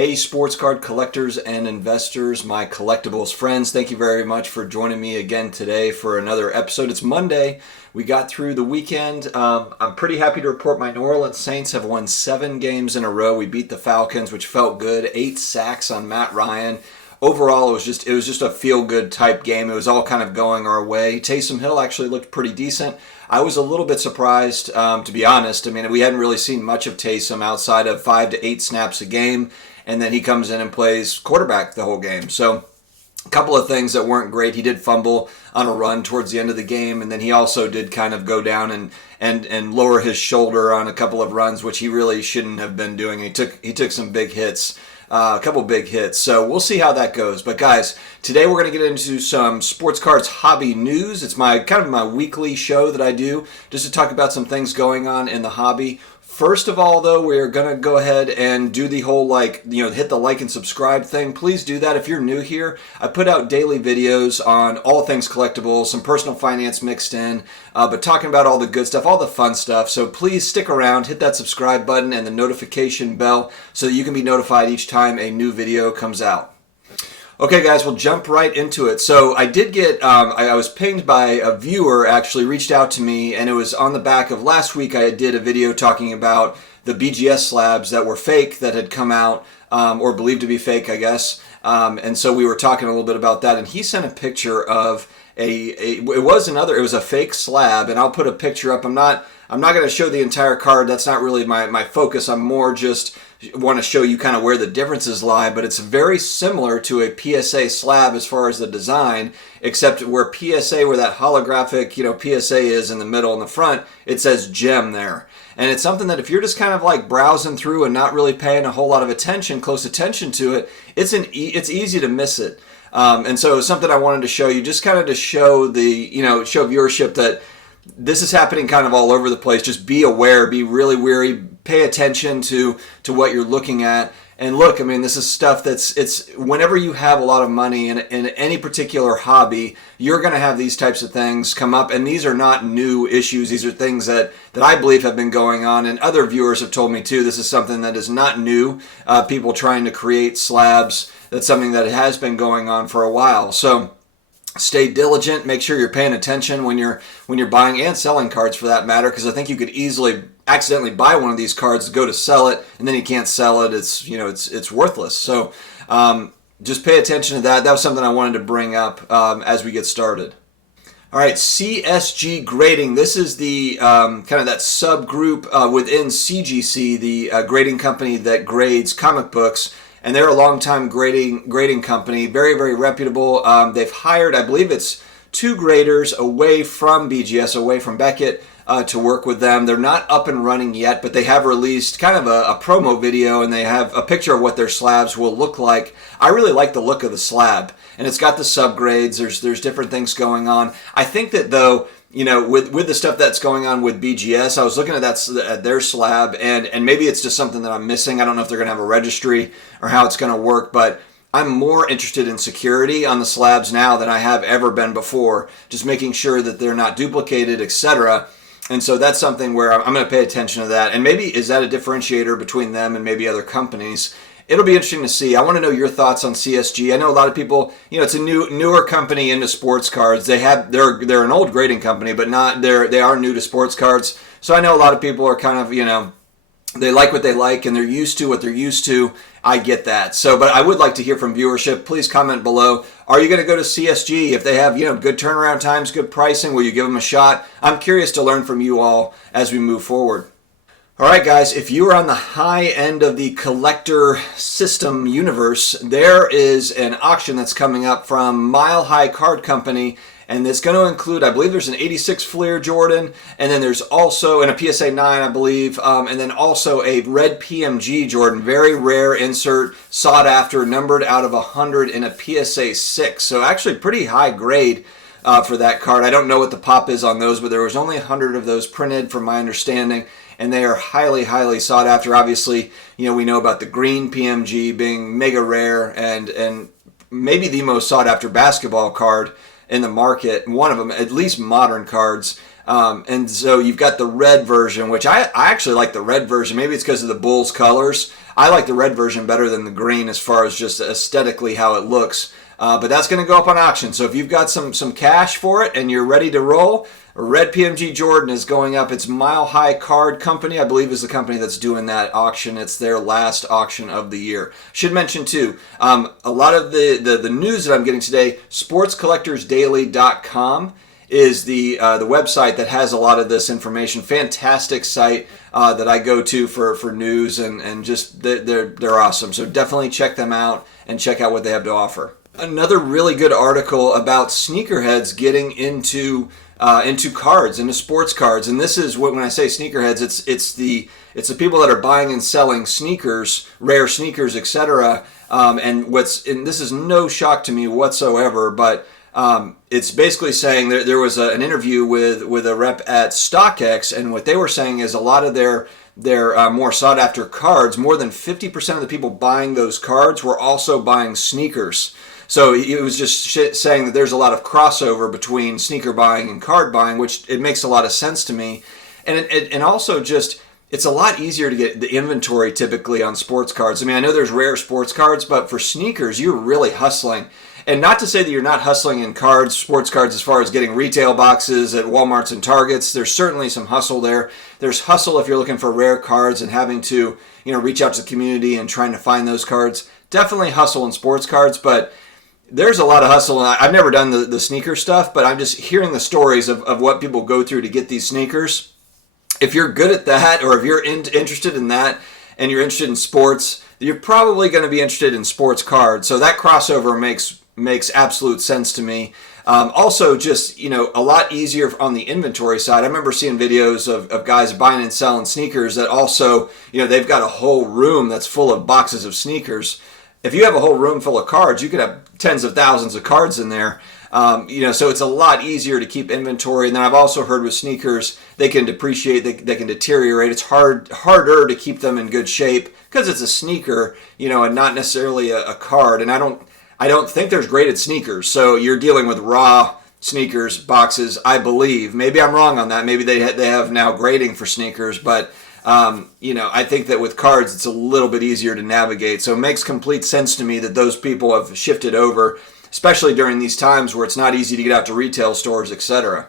Hey, sports card collectors and investors, my collectibles friends, thank you very much for joining me again today for another episode. It's Monday. We got through the weekend. I'm pretty happy to report my New Orleans Saints have won 7 games in a row. We beat the Falcons, which felt good. 8 sacks on Matt Ryan. Overall, it was just a feel-good type game. It was all kind of going our way. Taysom Hill actually looked pretty decent. I was a little bit surprised, to be honest. I mean, we hadn't really seen much of Taysom outside of 5 to 8 snaps a game, and then he comes in and plays quarterback the whole game. So a couple of things that weren't great. He did fumble on a run towards the end of the game, and then he also did kind of go down and lower his shoulder on a couple of runs, which he really shouldn't have been doing. He took some big hits. A couple big hits. So we'll see how that goes. But guys, today we're going to get into some sports cards hobby news. It's my kind of my weekly show that I do just to talk about some things going on in the hobby. First of all, though, we're going to go ahead and do the whole, hit the like and subscribe thing. Please do that if you're new here. I put out daily videos on all things collectibles, some personal finance mixed in, but talking about all the good stuff, all the fun stuff. So please stick around, hit that subscribe button and the notification bell so that you can be notified each time a new video comes out. Okay, guys, we'll jump right into it. So I did get, I was pinged by a viewer, actually reached out to me, and it was on the back of last week. I did a video talking about the BGS slabs that were fake that had come out, or believed to be fake, I guess. And so we were talking a little bit about that, and he sent a picture of it was a fake slab, and I'll put a picture up. I'm not going to show the entire card. That's not really my focus. I'm more just want to show you kind of where the differences lie, but it's very similar to a PSA slab as far as the design, except where that holographic, PSA is in the middle and the front, it says gem there. And it's something that if you're just kind of like browsing through and not really paying a whole lot of close attention to it, it's easy to miss it. And so it was something I wanted to show you, just kind of to show show viewership that this is happening kind of all over the place. Just be aware, be really wary, pay attention to what you're looking at. And look, I mean, this is stuff it's whenever you have a lot of money in any particular hobby, you're going to have these types of things come up. And these are not new issues. These are things that I believe have been going on. And other viewers have told me too, this is something that is not new. People trying to create slabs. That's something that has been going on for a while. So stay diligent. Make sure you're paying attention when you're buying and selling cards, for that matter, because I think you could easily accidentally buy one of these cards, go to sell it, and then you can't sell it. It's worthless. So just pay attention to that. That was something I wanted to bring up as we get started. All right, CSG grading. This is the kind of that subgroup within CGC, the grading company that grades comic books. And they're a long-time grading company, very, very reputable. They've hired, I believe it's 2 graders away from BGS, away from Beckett, to work with them. They're not up and running yet, but they have released kind of a promo video, and they have a picture of what their slabs will look like. I really like the look of the slab, and it's got the subgrades. There's different things going on. I think that, though, with the stuff that's going on with BGS, I was looking at their slab, and maybe it's just something that I'm missing. I don't know if they're going to have a registry or how it's going to work, but I'm more interested in security on the slabs now than I have ever been before, just making sure that they're not duplicated, etc. And so that's something where I'm going to pay attention to that. And maybe is that a differentiator between them and maybe other companies? It'll be interesting to see. I want to know your thoughts on CSG. I know a lot of people, it's a newer company into sports cards. They're an old grading company, but they are new to sports cards. So I know a lot of people are kind of, they like what they like and they're used to what they're used to. I get that. So, but I would like to hear from viewership. Please comment below. Are you going to go to CSG if they have, good turnaround times, good pricing? Will you give them a shot? I'm curious to learn from you all as we move forward. All right, guys, if you are on the high end of the collector system universe, there is an auction that's coming up from Mile High Card Company, and it's going to include, I believe there's an 86 Fleer Jordan, and then there's also, and a PSA 9, I believe, and then also a red PMG Jordan, very rare insert, sought after, numbered out of 100 in a PSA 6. So actually pretty high grade for that card. I don't know what the pop is on those, but there was only 100 of those printed from my understanding. And they are highly, highly sought after. Obviously, we know about the green PMG being mega rare and maybe the most sought after basketball card in the market. One of them, at least modern cards. And so you've got the red version, which I actually like the red version. Maybe it's because of the Bulls colors. I like the red version better than the green as far as just aesthetically how it looks. But that's going to go up on auction. So if you've got some cash for it and you're ready to roll, Red PMG Jordan is going up. It's Mile High Card Company, I believe, is the company that's doing that auction. It's their last auction of the year. Should mention, too, a lot of the news that I'm getting today, sportscollectorsdaily.com is the website that has a lot of this information. Fantastic site that I go to for news, and just they're awesome. So definitely check them out and check out what they have to offer. Another really good article about sneakerheads getting into cards, into sports cards, and this is when I say sneakerheads, it's the people that are buying and selling sneakers, rare sneakers, etc. And this is no shock to me whatsoever, but it's basically saying there was an interview with a rep at StockX, and what they were saying is a lot of their more sought after cards, more than 50% of the people buying those cards were also buying sneakers. So it was just saying that there's a lot of crossover between sneaker buying and card buying, which it makes a lot of sense to me. And also just, it's a lot easier to get the inventory typically on sports cards. I mean, I know there's rare sports cards, but for sneakers, you're really hustling. And not to say that you're not hustling in cards, sports cards, as far as getting retail boxes at Walmarts and Targets. There's certainly some hustle there. There's hustle if you're looking for rare cards and having to, reach out to the community and trying to find those cards. Definitely hustle in sports cards, but there's a lot of hustle. I've never done the sneaker stuff, but I'm just hearing the stories of what people go through to get these sneakers. If you're good at that, or if you're interested in that and you're interested in sports, you're probably going to be interested in sports cards. So that crossover makes absolute sense to me. Also, just, a lot easier on the inventory side. I remember seeing videos of guys buying and selling sneakers that also, they've got a whole room that's full of boxes of sneakers. If you have a whole room full of cards, you could have tens of thousands of cards in there. So it's a lot easier to keep inventory. And then I've also heard with sneakers, they can depreciate, they can deteriorate. It's harder to keep them in good shape because it's a sneaker, and not necessarily a card. And I don't think there's graded sneakers. So you're dealing with raw sneakers boxes, I believe. Maybe I'm wrong on that. Maybe they have now grading for sneakers, but I think that with cards, it's a little bit easier to navigate. So it makes complete sense to me that those people have shifted over, especially during these times where it's not easy to get out to retail stores, etc.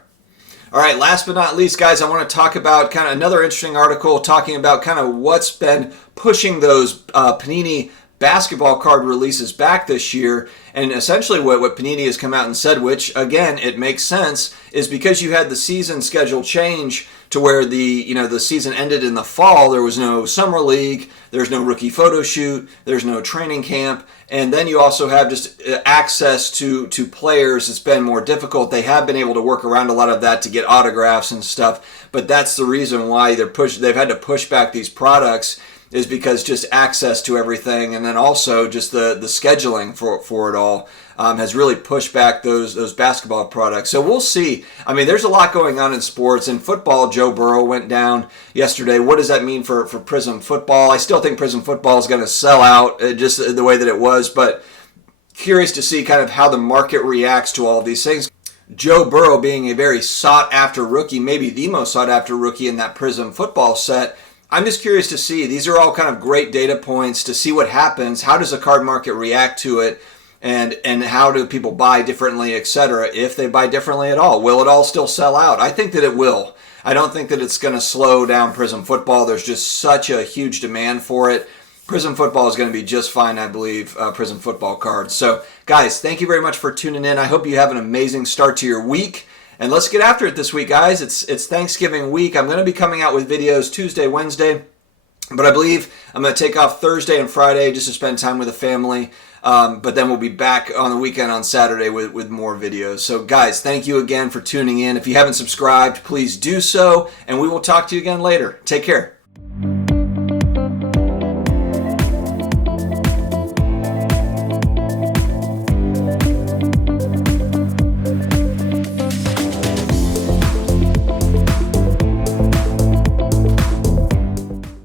All right, last but not least, guys, I want to talk about kind of another interesting article talking about kind of what's been pushing those Panini basketball card releases back this year. And essentially what Panini has come out and said, which again, it makes sense, is because you had the season schedule change to where the season ended in the fall. There was no summer league, there's no rookie photo shoot, there's no training camp, and then you also have just access to players. It's been more difficult. They have been able to work around a lot of that to get autographs and stuff, but that's the reason why they've had to push back these products, is because just access to everything, and then also just the scheduling for it all has really pushed back those basketball products. So we'll see. I mean, there's a lot going on in sports. In football, Joe Burrow went down yesterday. What does that mean for Prism football? I still think Prism football is going to sell out just the way that it was, but curious to see kind of how the market reacts to all of these things. Joe Burrow being a very sought-after rookie, maybe the most sought-after rookie in that Prism football set. I'm just curious to see. These are all kind of great data points to see what happens. How does the card market react to it? And how do people buy differently, etc. If they buy differently at all, will it all still sell out? I think that it will. I don't think that it's going to slow down Prism football. There's just such a huge demand for it. Prism football is going to be just fine, I believe, Prism football cards. So, guys, thank you very much for tuning in. I hope you have an amazing start to your week. And let's get after it this week, guys. It's Thanksgiving week. I'm going to be coming out with videos Tuesday, Wednesday, but I believe I'm going to take off Thursday and Friday just to spend time with the family. But then we'll be back on the weekend on Saturday with more videos. So, guys, thank you again for tuning in. If you haven't subscribed, please do so, and we will talk to you again later. Take care.